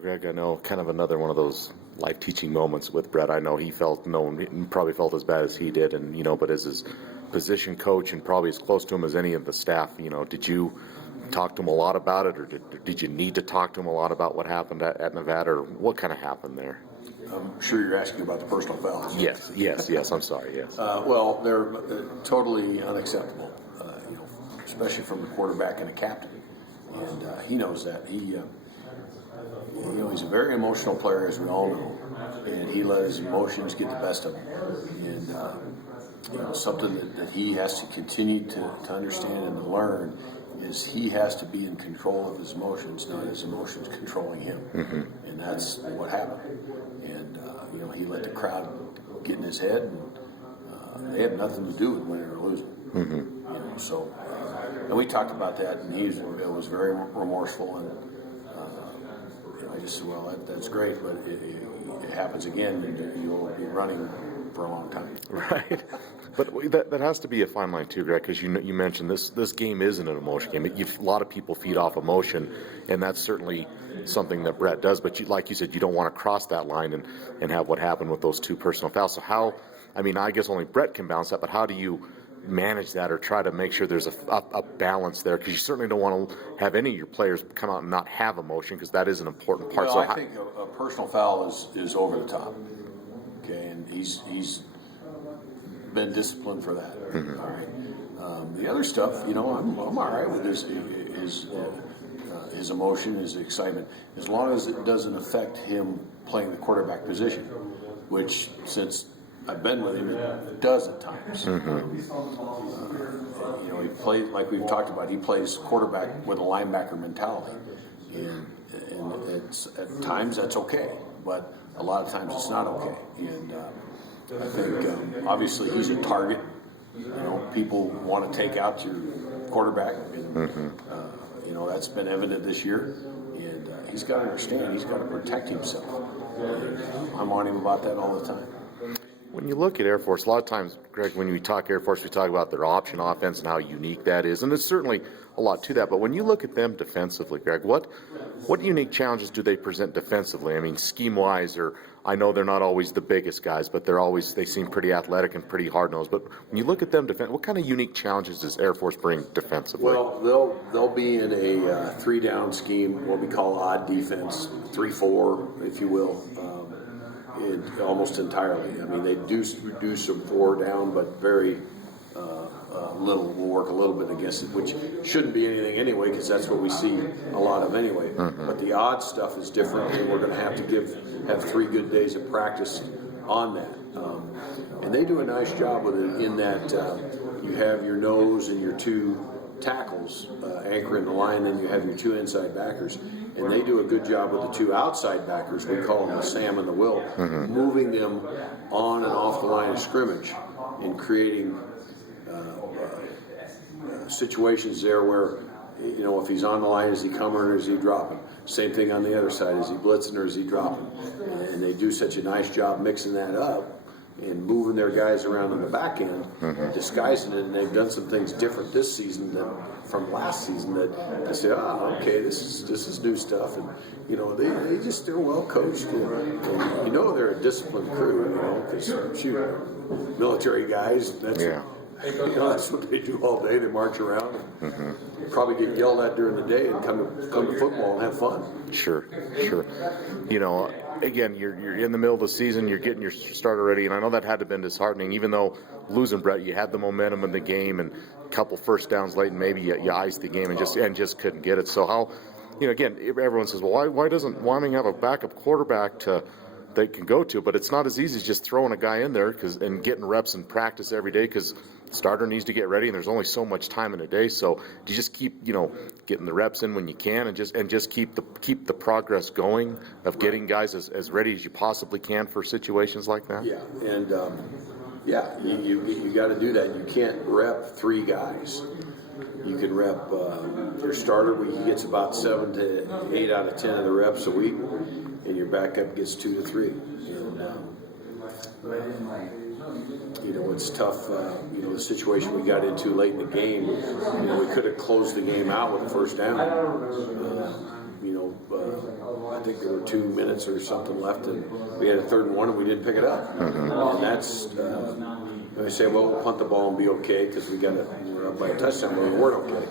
Greg, I know kind of another one of those life teaching moments with Brett. I know he probably felt as bad as he did, and but as his position coach and probably as close to him as any of the staff, did you talk to him a lot about it, or did you need to talk to him a lot about what happened at Nevada, or what kind of happened there? I'm sure you're asking about the personal fouls. Yes. I'm sorry. Yes. Well, they're totally unacceptable, especially from the quarterback and a captain, and he knows that. He's a very emotional player, as we all know, and he let his emotions get the best of him. And something that he has to continue to understand and to learn is he has to be in control of his emotions, not his emotions controlling him. Mm-hmm. And that's what happened. And he let the crowd get in his head, and they had nothing to do with winning or losing. Mm-hmm. So and we talked about that, and he was very remorseful, and I just said, well, that's great, but it happens again, and you'll be running for a long time. Right. But that has to be a fine line too, Greg, because you mentioned this game isn't an emotion game. A lot of people feed off emotion, and that's certainly something that Brett does. But like you said, you don't want to cross that line and have what happened with those two personal fouls. So I guess only Brett can balance that, but how do you manage that or try to make sure there's a balance there? Because you certainly don't want to have any of your players come out and not have emotion, because that is an important part. Well, I think a personal foul is over the top. Okay, and he's been disciplined for that. Mm-hmm. All right. The other stuff, I'm all right with his emotion, his excitement, as long as it doesn't affect him playing the quarterback position, which, since I've been with him, it does at times. Mm-hmm. He plays, like we've talked about, he plays quarterback with a linebacker mentality, and it's at times that's okay, but a lot of times it's not okay. And I think obviously he's a target. People want to take out your quarterback, and that's been evident this year. And he's got to understand, he's got to protect himself. And I'm on him about that all the time. When you look at Air Force, a lot of times, Greg, when we talk Air Force, we talk about their option offense and how unique that is, and there's certainly a lot to that. But when you look at them defensively, Greg, what unique challenges do they present defensively? I mean, scheme-wise, or I know they're not always the biggest guys, but they seem pretty athletic and pretty hard-nosed. But when you look at them what kind of unique challenges does Air Force bring defensively? Well, they'll be in a three-down scheme, what we call odd defense, 3-4, if you will. Almost entirely. I mean, they do some 4 down, but very little. We'll work a little bit against it, which shouldn't be anything anyway, because that's what we see a lot of anyway. Mm-hmm. But the odd stuff is different, and we're going to have to have 3 good days of practice on that. And they do a nice job with it in that you have your nose and your 2 tackles anchoring the line, then you have your 2 inside backers. And they do a good job with the 2 outside backers, we call them the Sam and the Will, moving them on and off the line of scrimmage and creating situations there where, if he's on the line, is he coming or is he dropping? Same thing on the other side, is he blitzing or is he dropping? And they do such a nice job mixing that up and moving their guys around on the back end, disguising it, and they've done some things different this season than from last season that I say, okay, this is new stuff, and they're well coached, and they're a disciplined crew, because military guys, that's what they do all day. They march around and probably get yelled at during the day and come to football and have fun. Sure. Again, you're in the middle of the season, you're getting your start already, and I know that had to have been disheartening, even though losing Brett, you had the momentum in the game and a couple first downs late, and maybe you iced the game and just couldn't get it. So how, again, everyone says, well, why doesn't Wyoming have a backup quarterback they can go to? But it's not as easy as just throwing a guy in there and getting reps in practice every day, because starter needs to get ready, and there's only so much time in a day. So do you just keep getting the reps in when you can, and just keep the progress going of getting guys as ready as you possibly can for situations like that? Yeah, and you got to do that. You can't rep 3 guys. You can rep your starter, he gets about 7 to 8 out of 10 of the reps a week, and your backup gets 2 to 3. And it's tough. The situation we got into late in the game. We could have closed the game out with a first down. I think there were 2 minutes or something left, and we had a 3rd and 1, and we didn't pick it up. And that's, they say, well, we'll punt the ball and be okay because we're up by a touchdown, but we weren't okay.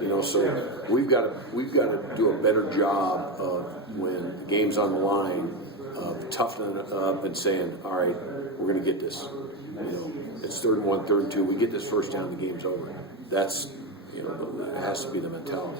You know, so we've got to do a better job of when the game's on the line, of toughening it up and saying, all right, we're going to get this. You know, it's 3rd and 1, 3rd and 2. We get this first down, the game's over. That's, you know, it has to be the mentality.